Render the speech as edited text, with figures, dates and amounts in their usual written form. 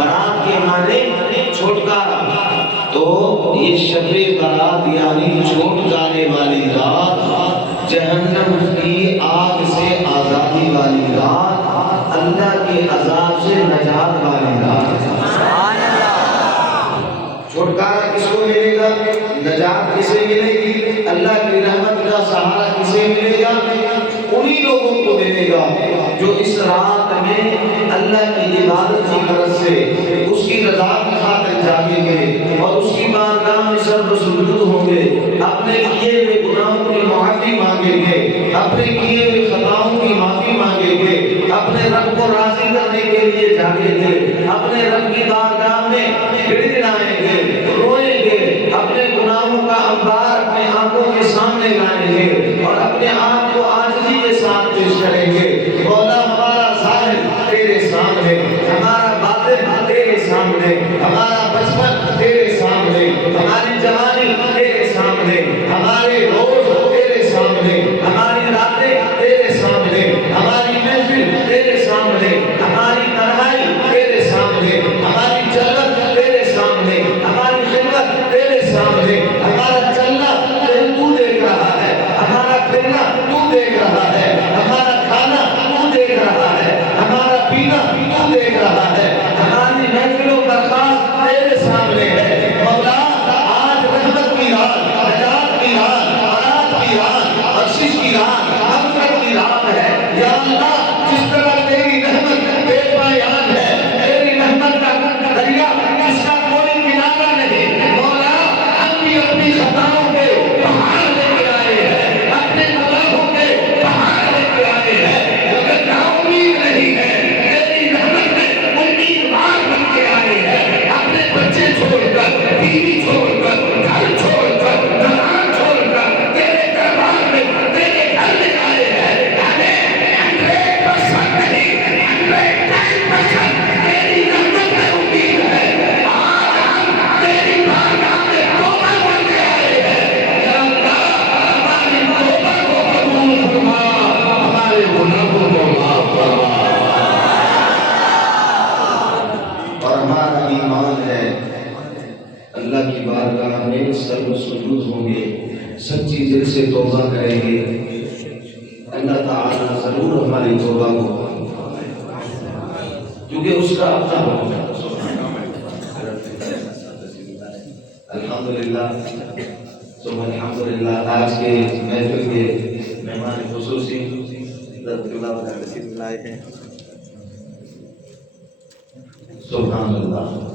برات کے معنی چھٹکارا، تو یہ شب برات یعنی چھٹکارے والی رات، جہنم کی آگ سے آزادی والی رات، اللہ کے عذاب سے نجات والی رات۔ چھٹکارا کس کو ملے گا؟ نجات کسے ملے گی؟ اللہ کی رحمت کا سہارا کسے ملے گا؟ انہی لوگوں کو ملے گا جو اس رات میں اللہ کی عبادت کی غرض سے اس کی رضا کی خاطر جاگیں گے اور اس کی بارگاہ میں سر سجود ہوں گے، اپنے کیے ہوئے گناہوں کی معافی مانگیں گے، اپنے کیے ہوئے خطاؤں کی معافی مانگیں گے، اپنے رب کو راضی کرنے کے لیے جاگیں گے، اپنے رب کی بارگاہ میں گڑگڑائیں گے، روئیں گے، اپنے گناہوں کا انبار اپنے آنکھوں کے سامنے لائیں گے اور اپنے آپ کو عاجزی کے ساتھ پیش کریں گے۔ مولا ہمارا ظاہر تیرے سامنے، ہمارا باطن تیرے سامنے، ہمارا بچپن تیرے سامنے، ہماری جوانی تیرے سامنے، ہمارے روز تیرے سامنے، ہماری راتیں تیرے سامنے، ہماری محفل تیرے سامنے، ہماری تنہائی تیرے سامنے، ہماری جلوت تیرے سامنے، ہماری خدمت تیرے سامنے، ہمارا چلنا تو دیکھ رہا ہے، ہمارا پھرنا تو دیکھ رہا ہے، ہمارا کھانا تو دیکھ رہا ہے، ہمارا پینا تو دیکھ رہا ہے، ہماری محفلوں کا خاص تیرے سامنے ہے۔ مولا آج رحمت کی رات، نجات کی رات، برات کی رات، بخشش کی رات، مغفرت کی رات ہے۔ یا اللہ جس طرح تیری رحمت بے پایان ہے، تیری رحمت کا دریا جس کا کوئی کنارہ نہیں، مولا ہم بھی اپنی خطاؤں کے پہاڑ لے کے آئے ہیں، اپنے گناہوں کے پہاڑ لے کے آئے ہیں، مگر نہ امید نہیں ہے، تیری رحمت میں امیدوار بن کے آئے ہیں، اپنے بچے چھوڑ کر، بیوی چھوڑ کر، گھر چھوڑ کر، دکان چھوڑ کر، تیرے دربار میں، تیرے گھر میں آئے ہیں۔ ہمیں 100% نہیں، 110% تیری رحمت میں امید ہے۔ آج ہم تیری بارگاہ میں توبہ کر کے آئے ہیں۔ یا اللہ ہماری توبہ کو قبول فرما، ہمارے گناہوں کو معاف فرما۔ اور ہمارا ایمان ہے اللہ کی بارگاہ میں سر سجود ہوں گے، سچی دل سے توبہ کریں گے، اللہ تعالیٰ ضرور ہماری توبہ کو، کیونکہ اس کا اپنا حکم ہے۔ الحمدللہ ثم الحمدللہ، آج کے محفل کے مہمان خصوصی حضرت اللہ ہیں۔ سبحان اللہ۔